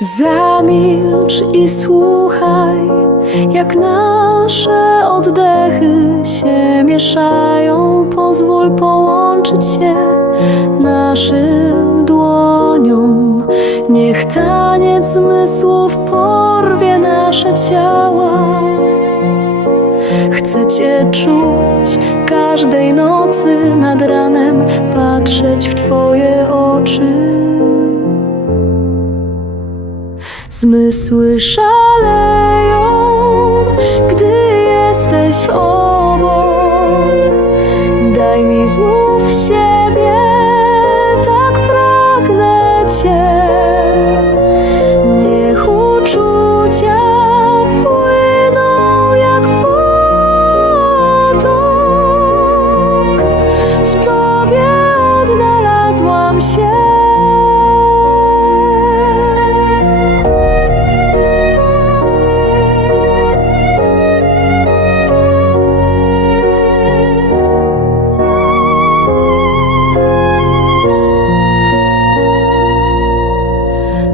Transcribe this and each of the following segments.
Zamilcz i słuchaj, jak nasze oddechy się mieszają. Pozwól połączyć się naszym dłoniom. Niech taniec zmysłów porwie nasze ciała. Chcę Cię czuć każdej nocy nad ranem, patrzeć w Twoje oczy. Zmysły szaleją, gdy jesteś obok. Daj mi znów siebie, tak pragnę Cię. Niech uczucia płyną jak potok. W Tobie odnalazłam się.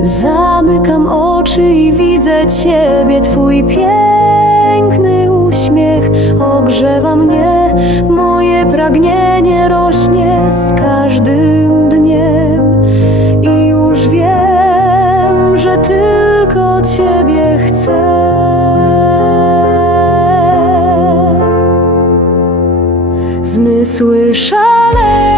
Zamykam oczy i widzę Ciebie, Twój piękny uśmiech ogrzewa mnie, moje pragnienie rośnie z każdym dniem. I już wiem, że tylko Ciebie chcę. Zmysły szaleją.